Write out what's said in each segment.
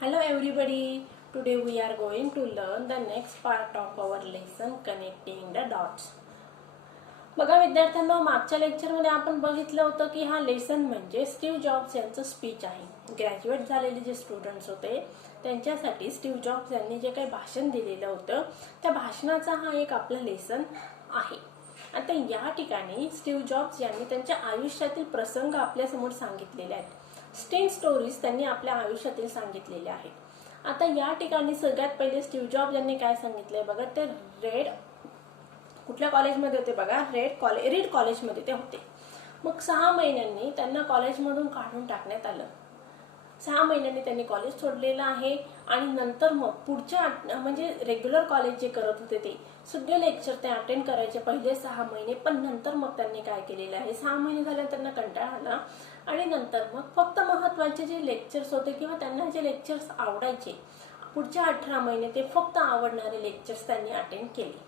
Hello everybody. Today we are going to learn the next part of our lesson connecting the dots. बघा विद्यार्थ्यांनो, मागच्या लेक्चरमध्ये आपण बघितलं होतं की हा लेसन म्हणजे स्टीव्ह जॉब्स यांचं स्पीच आहे. ग्रॅज्युएट झालेले जे स्टुडंट्स होते त्यांच्यासाठी स्टीव्ह जॉब्स यांनी जे काही भाषण दिलेलं होतं त्या भाषणाचा हा एक आपला लेसन आहे. आता या ठिकाणी स्टीव्ह जॉब्स यांनी त्यांच्या आयुष्यातील प्रसंग आपल्यासमोर सांगितलेले आहेत. स्टेन स्टोरीज त्यांनी आपल्या आयुष्यातील सांगितलेल्या आहेत. आता या ठिकाणी सगळ्यात पहिले स्टीव्ह जॉब्स यांनी काय सांगितलंय बघा, ते कुठल्या कॉलेजमध्ये होते बघा, रीड कॉलेजमध्ये ते होते. मग 6 महिन्यांनी त्यांना कॉलेजमधून काढून टाकण्यात आलं. 6 महिन्यांनी त्यांनी कॉलेज सोडलेलं आहे आणि नंतर मग पुढच्या म्हणजे रेग्युलर कॉलेज जे करत होते ते सगळे लेक्चर ते अटेंड करायचे पहिले 6 महिने. पण नंतर मग त्यांनी काय केलेलं आहे, 6 महिने झाल्यानंतर त्यांना कंटाळा आला आणि नंतर मग फक्त महत्त्वाचे जे लेक्चर्स होते किंवा त्यांना जे लेक्चर्स आवडायचे पुढच्या 18 महिने ते फक्त आवडणारे लेक्चर्स त्यांनी अटेंड केले.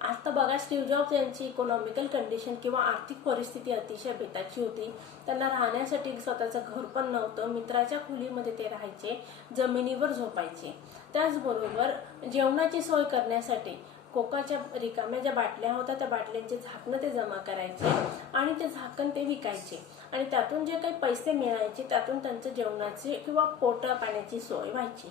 आता बघा, स्टीव्ह जॉब्स यांची इकॉनॉमिकल कंडिशन किंवा आर्थिक परिस्थिती अतिशय बेताची होती. त्यांना राहण्यासाठी स्वतःचं घर पण नव्हतं. मित्राच्या खोलीमध्ये ते राहायचे, जमिनीवर झोपायचे. त्याचबरोबर जेवणाची सोय करण्यासाठी कोकाच्या रिकाम्या ज्या बाटल्या होत्या त्या बाटल्यांचे झाकणं ते जमा करायचे आणि ते झाकण ते विकायचे आणि त्यातून जे काही पैसे मिळायचे त्यातून त्यांचं जेवणाची किंवा पोटा पाण्याची सोय व्हायची.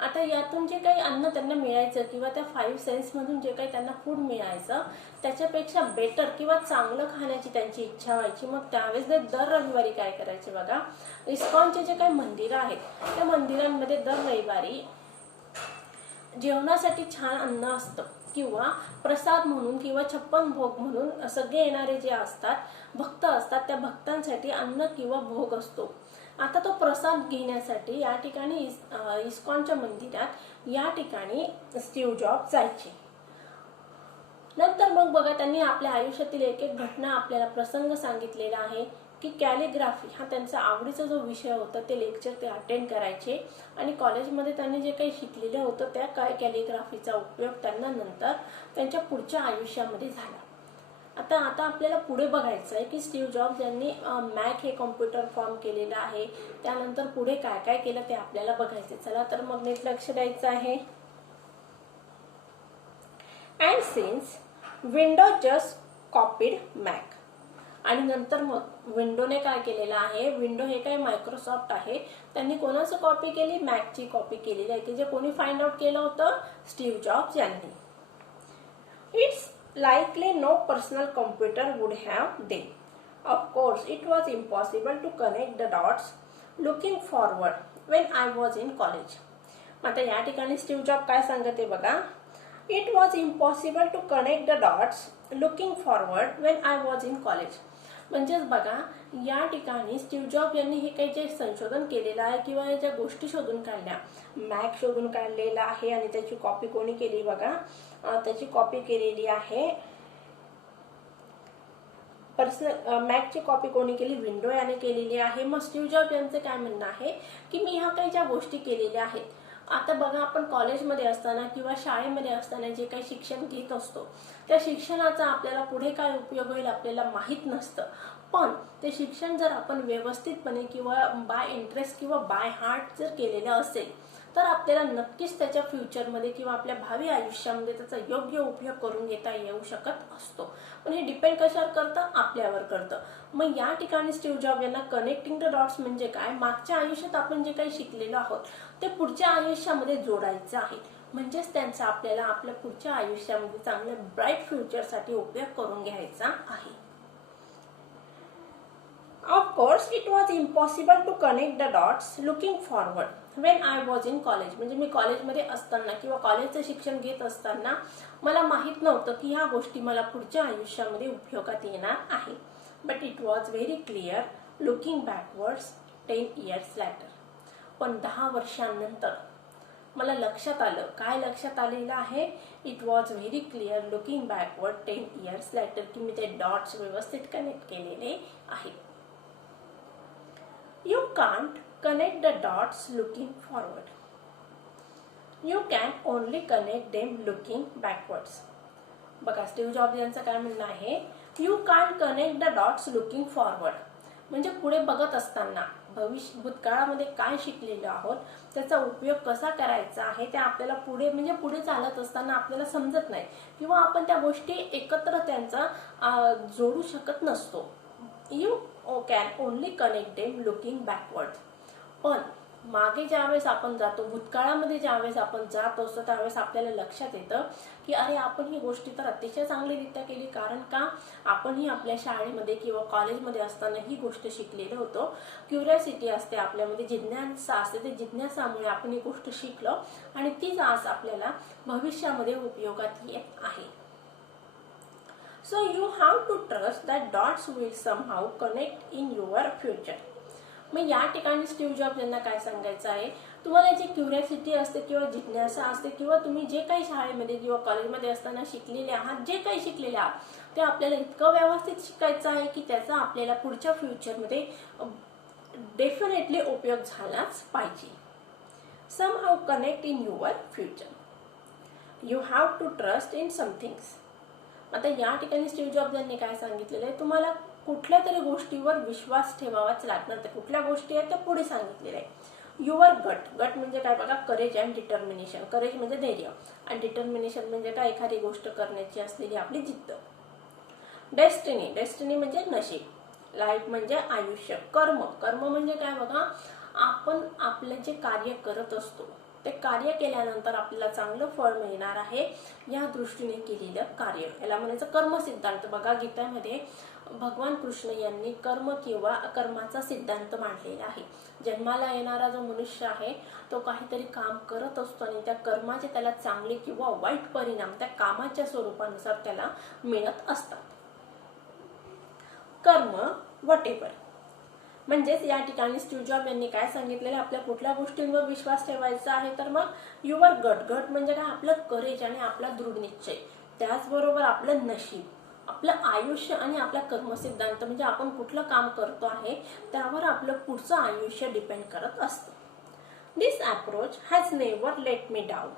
आता यातून जे काही अन्न त्यांना मिळायचं किंवा त्या 5 सेंट्स मधून जे काही त्यांना फूड मिळायचं त्याच्यापेक्षा बेटर किंवा चांगलं खाण्याची त्यांची इच्छा व्हायची. मग त्यावेळेस ते दर रविवारी काय करायचे बघा, इस्कॉनचे जे काही मंदिरं आहेत त्या मंदिरांमध्ये दर रविवारी जेवणासाठी छान अन्न असतं किंवा प्रसाद म्हणून किंवा 56 भोग म्हणून सगळे येणारे जे असतात भक्त असतात त्या भक्तांसाठी अन्न किंवा भोग असतो. आता तो प्रसाद घेण्यासाठी या ठिकाणी इस्कॉनच्या मंदिरात या ठिकाणी स्टीव्ह जॉब्स जायचे. नंतर मग बघा, त्यांनी आपल्या आयुष्यातील एक एक घटना आपल्याला प्रसंग सांगितलेला आहे की कॅलिग्राफी हा त्यांचा आवडीचा जो विषय होता ते लेक्चर ते अटेंड करायचे आणि कॉलेजमध्ये त्यांनी जे काही शिकलेलं होतं त्या कॅलिग्राफीचा उपयोग त्यांना नंतर त्यांच्या पुढच्या आयुष्यामध्ये झाला. आता आपल्याला पुढे बघायचं आहे की स्टीव्ह जॉब्स यांनी मॅक हे कॉम्प्युटर फॉर्म केलेलं आहे. त्यानंतर पुढे काय काय केलं ते आपल्याला बघायचं. चला तर मग नीट लक्ष द्यायचं आहे. And since window just copied Mac, आणि नंतर मग विंडोने काय केलेलं आहे, विंडो हे काय मायक्रोसॉफ्ट आहे, त्यांनी कोणाचं कॉपी केली, मॅकची कॉपी केलेली आहे की जे कोणी फाइंड आउट केलं होतं, स्टीव्ह जॉब्स यांनी. It's likely no personal computer would have then. Of course, it was impossible to connect the dots looking forward when I was in college. आता या ठिकाणी स्टीव्ह जॉब काय सांगते बघा, it was impossible to connect the dots looking forward when I was in college. म्हणजेच बघा, या ठिकाणी स्टीव्ह जॉब यांनी हे काही जे संशोधन केलेलं आहे किंवा या ज्या गोष्टी शोधून काढल्या, मॅक शोधून काढलेला आहे आणि त्याची कॉपी कोणी केली बघा, त्याची कॉपी केलेली आहे मॅकची कॉपी कोणी केली, विंडो याने केलेली आहे. मग स्टीव्ह जॉब यांचं काय म्हणणं आहे की मी ह्या काही ज्या गोष्टी केलेल्या आहेत, आता बघा आपण कॉलेजमध्ये असताना किंवा शाळेमध्ये असताना जे काही शिक्षण घेत असतो त्या शिक्षणाचा आपल्याला पुढे काय उपयोग होईल आपल्याला माहीत नसतं. पण ते शिक्षण जर आपण व्यवस्थितपणे किंवा बाय इंटरेस्ट किंवा बाय हार्ट जर केलेलं असेल तर आपल्याला नक्कीच त्याच्या फ्युचरमध्ये किंवा आपल्या भावी आयुष्यामध्ये त्याचा योग्य उपयोग करून घेता येऊ शकत असतो. पण हे डिपेंड कशावर करतं, आपल्यावर करतं. मग या ठिकाणी स्टीव्ह जॉब यांना कनेक्टिंग द डॉट्स म्हणजे काय, मागच्या आयुष्यात आपण जे काही शिकलेलो आहोत ते पुढच्या आयुष्यामध्ये जोडायचं आहे. म्हणजेच त्यांचा आपल्याला आपल्या पुढच्या आयुष्यामध्ये चांगल्या ब्राईट फ्युचरसाठी उपयोग करून घ्यायचा आहे. Of course, it was impossible to connect the dots looking forward when I was in college. म्हणजे मी कॉलेजमध्ये असताना किंवा कॉलेजचं शिक्षण घेत असताना मला माहित नव्हतं की ह्या गोष्टी मला पुढच्या आयुष्यामध्ये उपयोगात येणार आहे. But it was very clear looking बॅकवर्ड्स 10 years later. पण 10 वर्षांनंतर मला लक्षात आलं. काय लक्षात आलेलं आहे, it was very clear looking backward 10 years later की मी ते डॉट्स व्यवस्थित कनेक्ट केलेले आहेत. You can't connect the dots looking forward. You can only connect them looking backwards. बघा, स्टीव्ह जॉब्स यांचं काय म्हणणं आहे, You can't connect the dots looking forward. म्हणजे पुढे बघत असताना भूतकाळामध्ये काय शिकलेलो आहोत, त्याचा उपयोग कसा करायचा आहे ते आपल्याला पुढे चालत असताना आपल्याला समजत नाही किंवा आपण त्या गोष्टी एकत्र त्यांचा जोडू शकत नसतो. You can only connect them looking backward. पण मागे ज्यावेळेस आपण जातो, भूतकाळामध्ये ज्यावेळेस आपण जात असतो, त्यावेळेस आपल्याला लक्षात येतं की अरे आपण ही गोष्टी तर अतिशय चांगलीरित्या केली, कारण का आपणही आपल्या शाळेमध्ये किंवा कॉलेजमध्ये असताना ही गोष्ट शिकलेलो होतो. क्युरियोसिटी असते आपल्यामध्ये, जिज्ञासा असते, ते जिज्ञासामुळे आपण ही गोष्ट शिकलो आणि तीच आज आपल्याला भविष्यामध्ये उपयोगात येत आहे. So you have to trust that dots will somehow connect in your future. मग या ठिकाणी स्टीव्ह जॉब यांना काय सांगायचं आहे, तुम्हाला जी क्युरियोसिटी असते किंवा जिज्ञासा असते किंवा तुम्ही जे काही शाळेमध्ये किंवा कॉलेजमध्ये असताना शिकलेले आहात, जे काही शिकलेले आहात ते आपल्याला इतकं व्यवस्थित शिकायचं आहे की त्याचा आपल्याला पुढच्या फ्युचरमध्ये डेफिनेटली उपयोग झालाच पाहिजे. Somehow connect in your future. You have to trust in somethings. आता या ठिकाणी स्टीव्ह जॉब यांनी काय सांगितलेलं आहे, तुम्हाला कुठल्या तरी गोष्टीवर विश्वास ठेवावाच लागणार. तर कुठल्या गोष्टी आहेत त्या पुढे सांगितलेल्या आहे. युअर गट म्हणजे काय बघा, करेज अँड डिटर्मिनेशन. करेज म्हणजे धैर्य आणि डिटर्मिनेशन म्हणजे काय, एखादी गोष्ट करण्याची असलेली आपली जिद्द. डेस्टिनी म्हणजे नशीब. लाईफ म्हणजे आयुष्य. कर्म म्हणजे काय बघा, आपण आपलं जे कार्य करत असतो ते कार्य केल्यानंतर आपल्याला चांगलं फळ मिळणार आहे या दृष्टीने केलेलं कार्य, याला म्हणायचं कर्म सिद्धांत. बघा गीतामध्ये भगवान कृष्ण यांनी कर्म किंवा कर्माचा सिद्धांत मांडलेला आहे. जन्माला येणारा जो मनुष्य आहे तो काहीतरी काम करत असतो आणि त्या कर्माचे त्याला चांगले किंवा वाईट परिणाम त्या कामाच्या स्वरूपानुसार त्याला मिळत असतात. कर्म व्हॉटेवर. म्हणजेच या ठिकाणी स्टीव्ह जॉब यांनी काय सांगितलेलं, आपल्या कुठल्या गोष्टींवर विश्वास ठेवायचा आहे, तर मग युअर गट म्हणजे काय, आपलं करेज आणि आपला दृढ निश्चय, त्याचबरोबर आपलं नशीब, आपलं आयुष्य आणि आपला कर्मसिद्धांत म्हणजे आपण कुठलं काम करतो आहे त्यावर आपलं पुढचं आयुष्य डिपेंड करत असतं. This approach has never let me down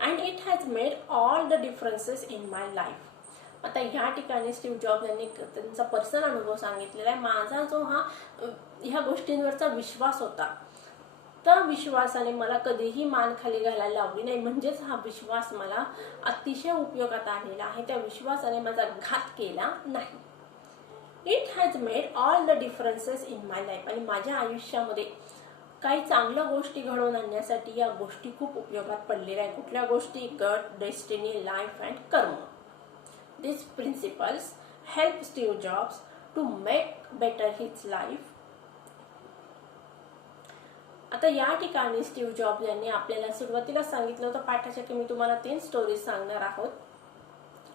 and it has made all the differences in my life. आता ह्या ठिकाणी स्टीव्ह जॉब यांनी त्यांचा पर्सनल अनुभव सांगितलेला आहे. माझा जो ह्या गोष्टींवरचा विश्वास होता, त्या विश्वासाने मला कधीही मान खाली घालायला लावली नाही. म्हणजेच हा विश्वास मला अतिशय उपयोगात आलेला आहे. त्या विश्वासाने माझा घात केला नाही. It has made all the differences in my life. आणि माझ्या आयुष्यामध्ये काही चांगल्या गोष्टी घडवून आणण्यासाठी या गोष्टी खूप उपयोगात पडलेल्या आहेत. कुठल्या गोष्टी, गट, डेस्टिनी, लाईफ अँड कर्म. These principles help Steve Jobs to make better his life. आता या ठिकाणी स्टीव्ह जॉब यांनी आपल्याला सुरुवातीला सांगितलं होतं पाठाच्या की मी तुम्हाला 3 स्टोरीज सांगणार आहोत.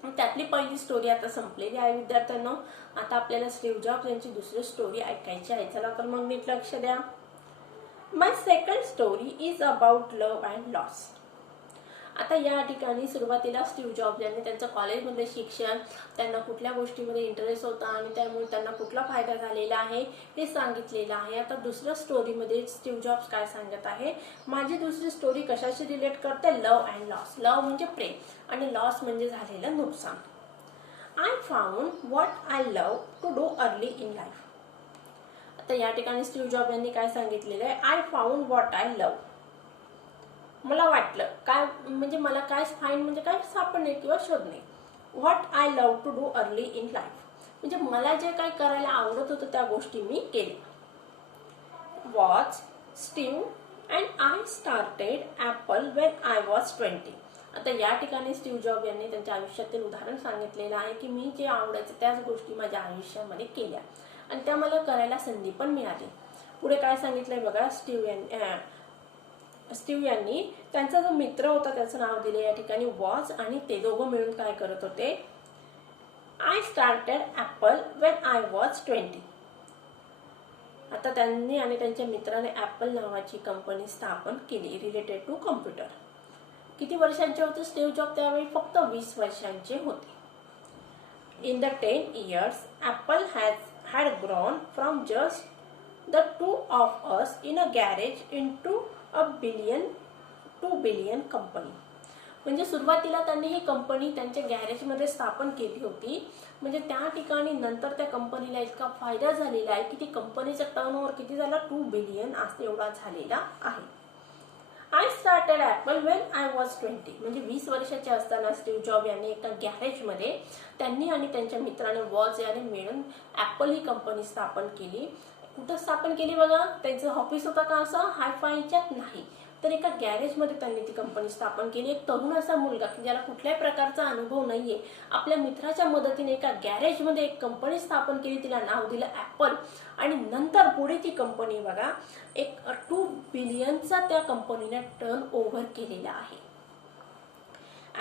त्यातली पहिली स्टोरी आता संपलेली आहे विद्यार्थ्यांनो. आता आपल्याला स्टीव्ह जॉब यांची दुसरी स्टोरी ऐकायची आहे. चला तर मग नीट लक्ष द्या. My second story is about love and loss. आता या ठिकाणी सुरुवातीला स्टीव्ह जॉब यांनी त्यांचं कॉलेजमधले शिक्षण, त्यांना कुठल्या गोष्टीमध्ये इंटरेस्ट होता आणि त्यामुळे त्यांना कुठला फायदा झालेला आहे हे सांगितलेलं आहे. आता दुसऱ्या स्टोरीमध्ये स्टीव्ह जॉब्स काय सांगत आहे, माझी दुसरी स्टोरी कशाशी रिलेट करते, लव्ह अँड लॉस. लव्ह म्हणजे प्रेम आणि लॉस म्हणजे झालेलं नुकसान. I found what I love to do early in life. आता या ठिकाणी स्टीव्ह जॉब यांनी काय सांगितलेलं आहे, I found what I love. मला वाटलं काय म्हणजे मला काय फाइंड म्हणजे काय सापडणे किंवा शोधणे. What I love to do early in life म्हणजे मला जे काय करायला आवडत होतं त्या गोष्टी मी केल्या. Watch Steve and I started Apple Wien I was 20. आता या ठिकाणी स्टीव्ह जॉब यांनी त्यांच्या आयुष्यातील उदाहरण सांगितलेलं आहे की मी जे आवडायचं त्याच गोष्टी माझ्या आयुष्यामध्ये केल्या आणि त्या मला करायला संधी पण मिळाली. पुढे काय सांगितलंय बघा, स्टीव्ह यांनी त्यांचा जो मित्र होता त्याचं नाव दिले या ठिकाणी वॉच आणि ते दोघं मिळून काय करत होते, I started Apple Wien I was 20. आता त्यांनी आणि त्यांच्या मित्राने ॲपल नावाची कंपनी स्थापन केली रिलेटेड टू कम्प्युटर. किती वर्षांचे होते स्टीव्ह जॉब त्यावेळी, फक्त 20 वर्षांचे होते. In the 10 years Apple had grown from just the two of us in a garage into a $2 billion company. म्हणजे सुरुवातीला त्यांनी ही कंपनी त्यांच्या गॅरेजमध्ये स्थापन केली होती. म्हणजे त्या ठिकाणी नंतर त्या कंपनीला इतका फायदा झालेला आहे की ती कंपनीचा टर्नओव्हर किती झाला, 2 बिलियन आज एवढा झालेला आहे. I started Apple Wien I was 20. म्हणजे 20 वर्षाचे असताना स्टीव्ह जॉब यांनी एका गॅरेजमध्ये त्यांनी आणि त्यांच्या मित्राने वॉज याने मिळून ॲपल ही कंपनी स्थापन केली. कुठं स्थापन केली बघा, त्यांचं ऑफिस होतं का असं हायफायच्यात नाही, तर एका गॅरेजमध्ये त्यांनी ती कंपनी स्थापन केली. एक तरुण असा मुलगा की ज्याला कुठल्याही प्रकारचा अनुभव नाहीये, आपल्या मित्राच्या मदतीने एका गॅरेजमध्ये एक कंपनी स्थापन केली, तिला नाव दिलं ॲपल. आणि नंतर पुढे ती कंपनी बघा एक 2 बिलियनचा त्या कंपनीने टर्न ओव्हर केलेला आहे.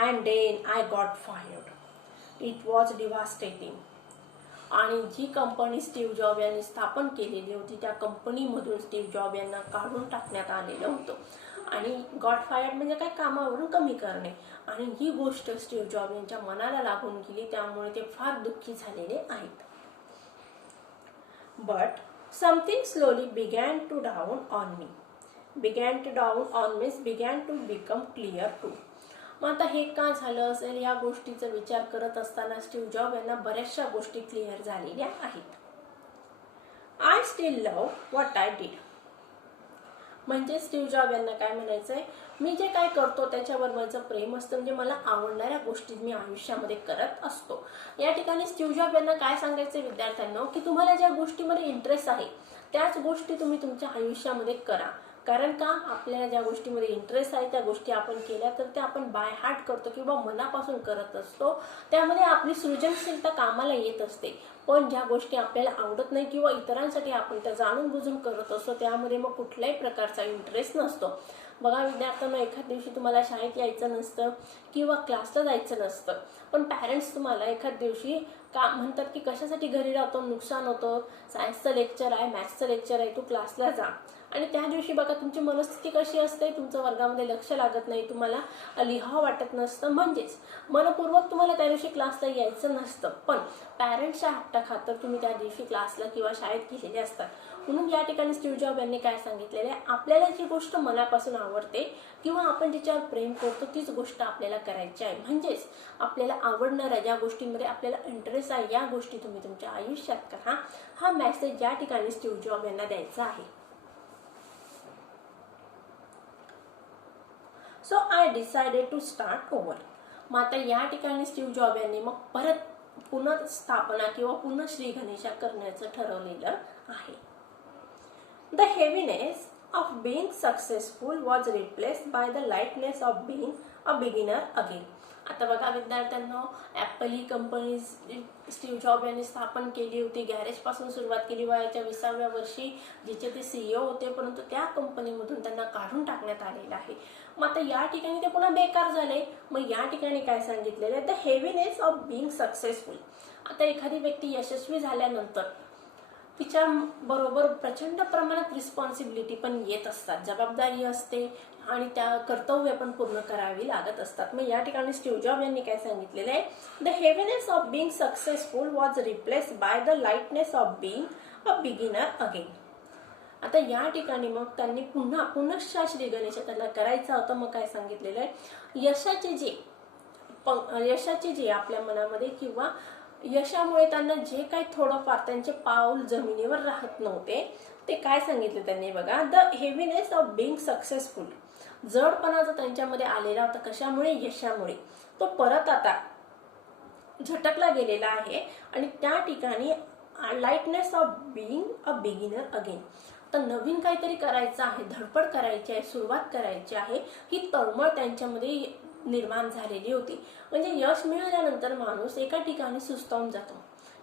And then I got fired. It was devastating. आणि जी कंपनी स्टीव्ह जॉब यांनी स्थापन केलेली होती त्या कंपनीमधून स्टीव्ह जॉब यांना काढून टाकण्यात आलेलं होतं. आणि गॉट फायर्ड म्हणजे काय, कामावरून कमी करणे. आणि ही गोष्ट स्टीव्ह जॉब यांच्या मनाला लागून गेली, त्यामुळे ते फार दुःखी झालेले आहेत. But something slowly began to dawn on me. Began to dawn on means began to become clear to. मग आता हे का झालं असेल, या गोष्टीचा विचार करत असताना स्टीव्ह जॉब यांना बऱ्याचशा गोष्टी क्लिअर झालेल्या आहेत. I still love what I did. म्हणजे स्टीव्ह जॉब यांना काय म्हणायचंय, मी जे काय करतो त्याच्यावर माझं प्रेम असतं, म्हणजे मला आवडणाऱ्या गोष्टी मी आयुष्यामध्ये करत असतो. या ठिकाणी स्टीव्ह जॉब यांना काय सांगायचं विद्यार्थ्यांना, की तुम्हाला ज्या गोष्टीमध्ये इंटरेस्ट आहे त्याच गोष्टी तुम्ही तुमच्या आयुष्यामध्ये करा. कारण का, आपल्याला ज्या गोष्टीमध्ये इंटरेस्ट आहे त्या गोष्टी आपण केल्या तर त्या आपण बाय हार्ट करतो किंवा मनापासून करत असतो, त्यामध्ये आपली सृजनशीलता कामाला येत असते. पण ज्या गोष्टी आपल्याला आवडत नाही किंवा इतरांसाठी आपण त्या जाणून बुजून करत असतो त्यामध्ये मग कुठल्याही प्रकारचा इंटरेस्ट नसतो. बघा विद्यार्थ्यांना, एखाद दिवशी तुम्हाला शाळेत यायचं नसतं किंवा क्लासला जायचं नसतं, पण पॅरेंट्स तुम्हाला एखाद दिवशी का म्हणतात की कशासाठी घरी राहतो, नुकसान होतं, सायन्सचं लेक्चर आहे, मॅथ्सचं लेक्चर आहे, तू क्लासला जा. आणि त्या दिवशी बघा तुमची मनस्थिती कशी असते, तुमचं वर्गामध्ये लक्ष लागत नाही, तुम्हाला लिहावं वाटत नसतं, म्हणजेच मनपूर्वक तुम्हाला त्या दिवशी क्लासला यायचं नसतं, पण पॅरेंट्सच्या हट्टाखातर तुम्ही त्या दिवशी क्लासला किंवा शाळेत गेलेले असतात. म्हणून या ठिकाणी स्टीव्ह जॉब यांनी काय सांगितलेलं आहे, आपल्याला जी गोष्ट मनापासून आवडते किंवा आपण जिच्यावर प्रेम करतो तीच गोष्ट आपल्याला करायची आहे. म्हणजेच आपल्याला आवडणाऱ्या ज्या गोष्टींमध्ये आपल्याला इंटरेस्ट आहे या गोष्टी तुम्ही तुमच्या आयुष्यात करा. हा मेसेज या ठिकाणी स्टीव्ह जॉब यांना द्यायचा आहे. So I decided to start over. मग आता या ठिकाणी स्टीव्ह जॉब यांनी मग परत पुनर्स्थापना किंवा पुन्हा श्री गणेशा करण्याचं ठरवलेलं आहे. The heaviness of being successful was replaced by the lightness of being a beginner again. आता बघा विद्यार्थ्यांना, ॲपल ही कंपनी स्टीव्ह जॉब यांनी स्थापन केली होती, गॅरेजपासून सुरुवात केली, वयाच्या 20व्या वर्षी जिचे ते CEO होते, परंतु त्या कंपनीमधून त्यांना काढून टाकण्यात आलेलं आहे. मग आता या ठिकाणी ते पुन्हा बेकार झाले. मग या ठिकाणी काय सांगितलेलं आहे, the heaviness of being successful. आता एखादी व्यक्ती यशस्वी झाल्यानंतर तिच्या बरोबर प्रचंड प्रमाणात रिस्पॉन्सिबिलिटी पण येत असतात, जबाबदारी असते आणि त्या कर्तव्य पण पूर्ण करावी लागत असतात. मग या ठिकाणी स्टीव्ह जॉब यांनी काय सांगितलेलं आहे, the heaviness of being successful was replaced by the lightness of being a beginner again. आता या ठिकाणी मग त्यांनी पुनश्च श्री गणेश त्यांना करायचा होता. मग काय सांगितलेलं आहे, यशाचे जे आपल्या मनामध्ये किंवा यशामुळे त्यांना जे काही थोडंफार त्यांचे पाऊल जमिनीवर राहत नव्हते ते काय सांगितले त्यांनी बघा, the heaviness of being successful. जडपणा जो त्यांच्यामध्ये आलेला होता कशामुळे, यशामुळे, तो परत आता झटकला गेलेला आहे. आणि त्या ठिकाणी lightness of being a beginner again. तर नवीन काहीतरी करायचं आहे, धडपड करायची आहे, सुरुवात करायची आहे, ही तळमळ त्यांच्यामध्ये निर्माण झालेली होती. म्हणजे यश मिळाल्यानंतर माणूस एका ठिकाणी सुस्तावून जातो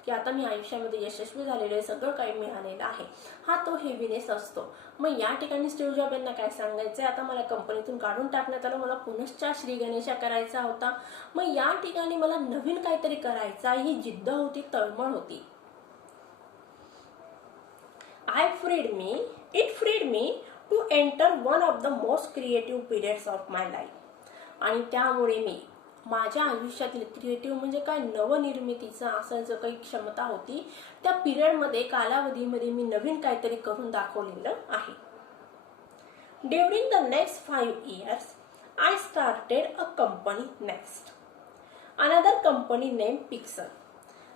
की आता मी आयुष्यामध्ये यशस्वी झालेले, सगळं काही मिळालेलं आहे, हा तो हेवीनेस असतो. मग या ठिकाणी स्टीव्ह जॉब यांना काय सांगायचंय, आता मला कंपनीतून काढून टाकण्यात आलं, मला पुनश्च श्री गणेशा करायचा होता. मग या ठिकाणी मला नवीन काहीतरी करायचं, ही जिद्द होती, तळमळ होती. It freed me to enter one of the most creative periods of my life. आणि त्यामुळे मी माझ्या आयुष्यातील क्रिएटिव्ह म्हणजे काय, नवनिर्मितीचा असं जो काही क्षमता होती त्या पिरियडमध्ये, कालावधीमध्ये मी नवीन काहीतरी करून दाखवलेलं आहे. During the next 5 years I started a company next. Another company named Pixar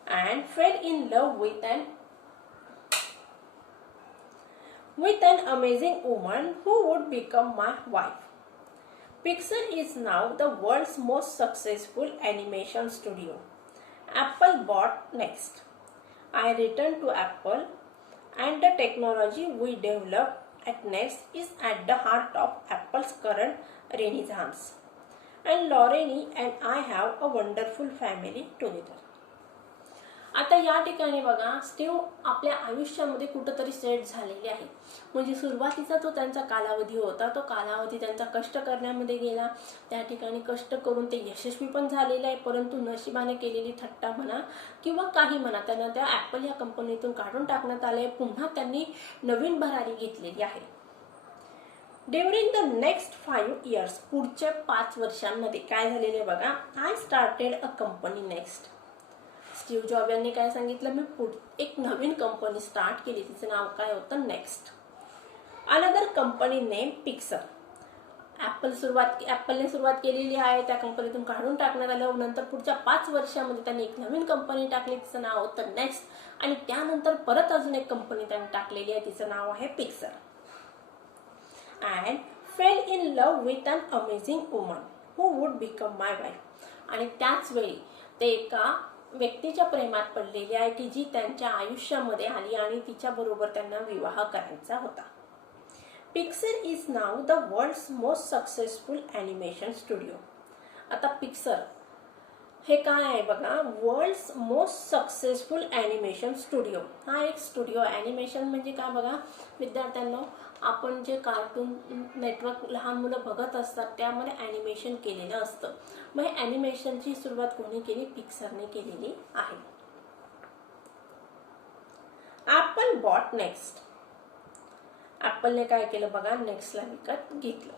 and fell in love with an amazing woman who would become my wife. Pixar is now the world's most successful animation studio. Apple bought Next. I returned to Apple, and the technology we develop at Next is at the heart of Apple's current renaissance. And Lorraine and I have a wonderful family together. आता या ठिकाणी बघा, Steve आपल्या आयुष्यामध्ये कुठेतरी set झालेले आहे. म्हणजे सुरुवातीचा जो त्यांचा कालावधी होता, तो कालावधी त्यांचा कष्ट करण्यामध्ये गेला. त्या ठिकाणी कष्ट करून ते यशस्वी पण झालेले आहे, परंतु नशिबाने केलेली थट्टा म्हणा किंवा काही म्हणा, त्यांना त्या ॲपल या कंपनीतून काढून टाकण्यात आले. पुन्हा त्यांनी नवीन भरारी घेतलेली आहे. ड्युरिंग द नेक्स्ट 5 years, पुढच्या 5 वर्षांमध्ये काय झालेले बघा, I started a company next. Steve Jobs यांनी काय सांगितलं, मी एक नवीन कंपनी स्टार्ट केली, तिचं नाव काय होतं, next. Another company name Pixar. ॲपलने सुरुवात केलेली आहे, त्या कंपनीतून काढून टाकण्यात आलं. नंतर पुढच्या 5 वर्षांमध्ये त्यांनी एक नवीन कंपनी टाकली, तिचं नाव होतं नेक्स्ट. आणि त्यानंतर परत अजून एक कंपनी त्यांनी टाकलेली आहे, तिचं नाव आहे Pixar. And fell in love with an amazing woman who would become my wife. आणि त्याच वेळी ते एका व्यक्तीच्या प्रेमात पडलेली आहे की जी त्यांच्या आयुष्यामध्ये आली आणि तिच्या बरोबर त्यांना विवाह करायचा होता. Pixar is now the world's most successful animation studio. आता पिक्सर हे काय आहे बघा, world's most successful animation studio. हा एक स्टुडिओ. ॲनिमेशन म्हणजे काय बघा विद्यार्थ्यांनो, आपण जे कार्टून नेटवर्क लहान मुलं बघत असतात त्यामध्ये ॲनिमेशन केलेलं असतं. मग हे ॲनिमेशनची सुरुवात कोणी केली, पिक्सरने केलेली आहे. Apple bought next. ॲपलने काय केलं बघा, नेक्स्टला विकत घेतलं.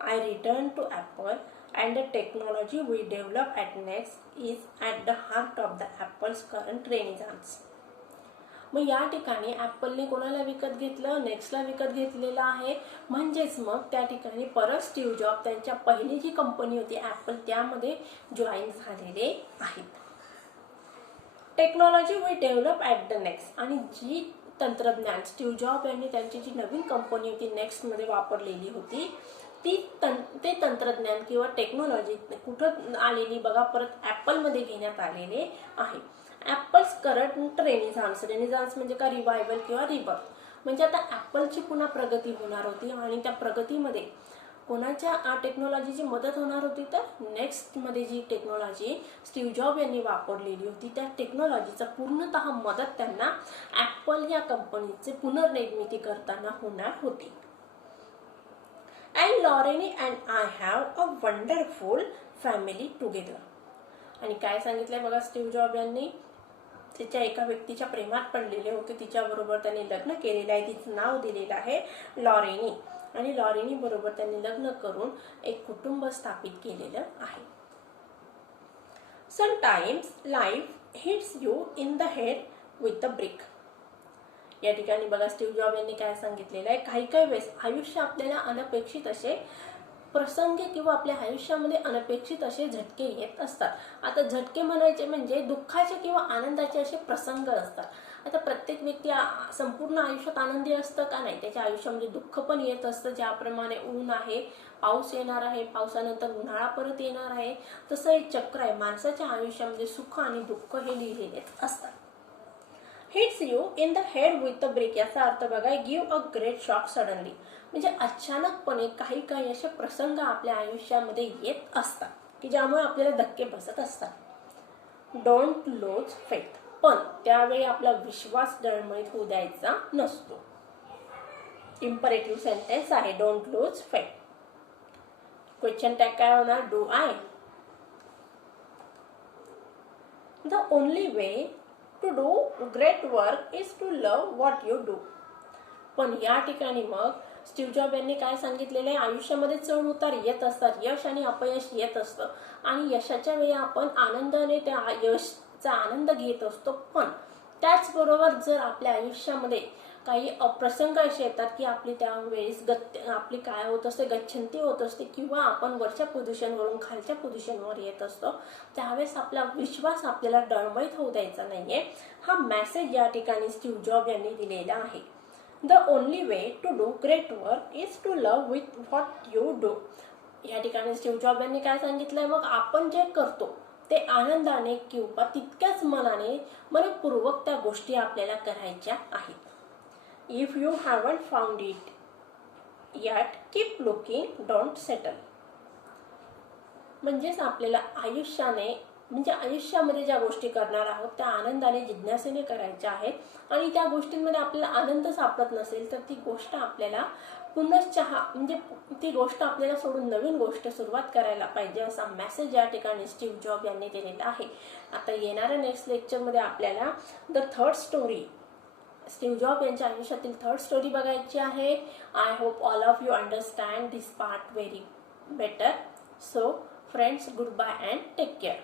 I return to Apple and the technology we develop at Next is at the heart of the Apple's current renaissance. मग या ठिकाणी ॲपलने कोणाला विकत घेतलं, नेक्स्टला विकत घेतलेलं आहे. म्हणजेच मग त्या ठिकाणी परत स्टीव्ह जॉब त्यांच्या पहिली जी कंपनी होती ॲपल, त्यामध्ये जॉईन झालेले आहेत. Technology we develop at the Next. आणि जी तंत्रज्ञान स्टीव्ह जॉब यांनी त्यांची जी नवीन कंपनी होती नेक्स्टमध्ये वापरलेली होती, ते तंत्रज्ञान किंवा टेक्नॉलॉजी कुठं आलेली बघा, परत ॲपलमध्ये घेण्यात आलेले आहे. Apples current रेनिझान्स. रेनिझान्स म्हणजे का, रिवायवल किंवा रिबर्थ. म्हणजे आता ॲपलची पुन्हा प्रगती होणार होती आणि त्या प्रगतीमध्ये कोणाच्या टेक्नॉलॉजीची मदत होणार होती, तर नेक्स्टमध्ये जी टेक्नॉलॉजी स्टीव्ह जॉब यांनी वापरलेली होती त्या टेक्नॉलॉजीचा पूर्णतः मदत त्यांना ॲपल या कंपनीचे पुनर्निर्मिती करताना होणार होती. And Lorraine and I have a wonderful family together. आणि काय सांगितलंय बघा स्टीव्ह जॉब यांनी, तिच्या एका व्यक्तीच्या प्रेमात पडलेले होते, तिच्याबरोबर त्यांनी लग्न केलेलं आहे. तिचं नाव दिलेलं आहे लॉरेनी. आणि लॉरेनी बरोबर त्यांनी लग्न करून एक कुटुंब स्थापित केलेलं आहे. Sometimes life hits you in the head with a brick. या ठिकाणी बघा स्टीव्ह जॉब यांनी काय सांगितलेलं आहे, काही वेळेस आयुष्य आपल्याला अनपेक्षित असे प्रसंग किंवा आपल्या आयुष्यामध्ये अनपेक्षित असे झटके येत असतात. आता झटके म्हणायचे म्हणजे दुःखाचे किंवा आनंदाचे असे प्रसंग असतात. आता प्रत्येक व्यक्ती संपूर्ण आयुष्यात आनंदी असतं का, नाही, त्याच्या आयुष्यामध्ये दुःख पण येत असतं. ज्याप्रमाणे ऊन आहे, पाऊस येणार आहे, पावसानंतर उन्हाळा परत येणार आहे, तसं एक चक्र आहे. माणसाच्या आयुष्यामध्ये सुख आणि दुःख हे लिहिलेलेच असतात. Hits you in the head with a brick. याचा अर्थ बघा, give a great shock suddenly. म्हणजे अचानकपणे काही असे प्रसंग आपल्या आयुष्यामध्ये येत असतात की ज्यामुळे आपल्याला धक्के बसत असतात. Don't lose faith. पण त्यावेळी आपला विश्वास डळमळीत होऊ द्यायचा नसतो. इम्परेटिव्ह सेंटेन्स आहे, don't lose faith. Question tag काय होणार, do I. The only way to do great work is to love what you do. पण या ठिकाणी मग स्टीव्ह जॉब यांनी काय सांगितलेलं आहे, आयुष्यामध्ये चढ उतार येत असतात, यश आणि अपयश येत असतं आणि यशाच्या वेळी आपण आनंदाने त्या यशचा आनंद घेत असतो. पण त्याचबरोबर जर आपल्या आयुष्यामध्ये काही प्रसंग असे येतात की आपली त्यावेळेस आपली काय होत असते, गच्छंती होत असते किंवा आपण वरच्या पोझिशनवरून खालच्या पोझिशनवर येत असतो, त्यावेळेस आपला विश्वास आपल्याला डळमळीत होऊ द्यायचा नाहीये. हा मेसेज या ठिकाणी स्टीव्ह जॉब यांनी दिलेला आहे. The only way to do great work is to love with what you do. या ठिकाणी स्टीव्ह जॉब यांनी काय सांगितलंय, मग आपण जे करतो ते आनंदाने किंवा तितक्याच मनपूर्वक त्या गोष्टी आपल्याला करायच्या आहेत. If you haven't found it yet keep looking, don't settle. म्हणजेच आपल्याला आयुष्यामध्ये ज्या गोष्टी करणार आहोत त्या आनंदाने जिज्ञासेने करायच्या आहेत आणि त्या गोष्टींमध्ये आपल्याला आनंद सापडत नसेल तर ती गोष्ट आपल्याला ती गोष्ट आपल्याला सोडून नवीन गोष्ट सुरुवात करायला पाहिजे, असा मेसेज या ठिकाणी स्टीव्ह जॉब यांनी दिलेला आहे. आता येणाऱ्या नेक्स्ट लेक्चरमध्ये आपल्याला the third story, Steve Jobs यांच्या आयुष्यातील थर्ड स्टोरी बघायची आहे. I hope all of you understand this part very better. So friends, goodbye and take care.